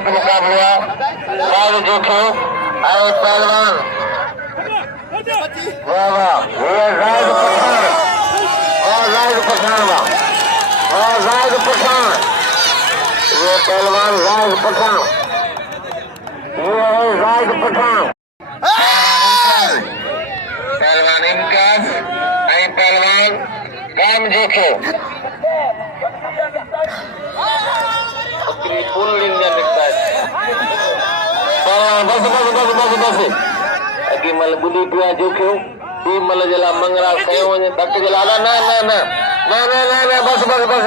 एक मुकाबला राज जोखे आए पहलवान वाह वाह ये राज पठान और राज पठान और राज पठान ये पहलवान राज पठान ये है राज पठान पहलवान इम्तियाज आई पहलवान काम जोखे फुल इंडिया निकता है बस बस बस बस बस अगी मल बुधी पिया जोखे ती मल जला मंगरा कयो वने तक जला ना ना ना ना ना ना ना बस बस बस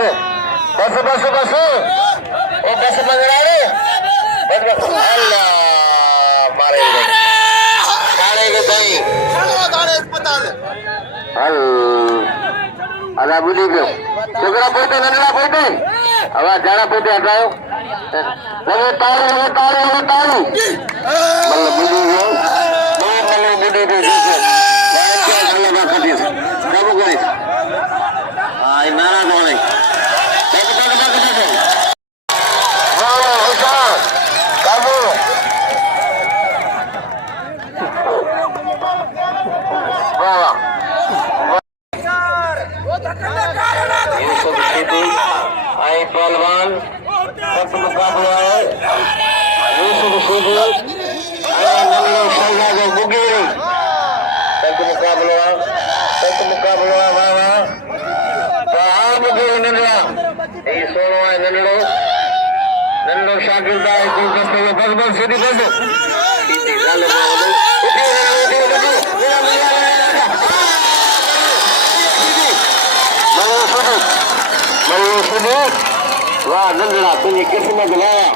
बस बस बस ओ बस मंगरा रे बस बस अल्लाह मारे सारे के दाई दाड़े अस्पताल हल आधा बुधी पियो छोकरा पोते नंढड़ा पोते आवाज जाड़ा पोते हटायो लगे तारू मतलब बुधी पियो मतलब बुधी पियो पहलवान मुकाबला है यूसुफ सुबह मुगेरी मुकाबला वाह वाह मुगेरी नंढड़ा ये सोनो है नंढो शागिर्द है बस बस सीधी बस वाह नंढड़ा तुझे किस्मत है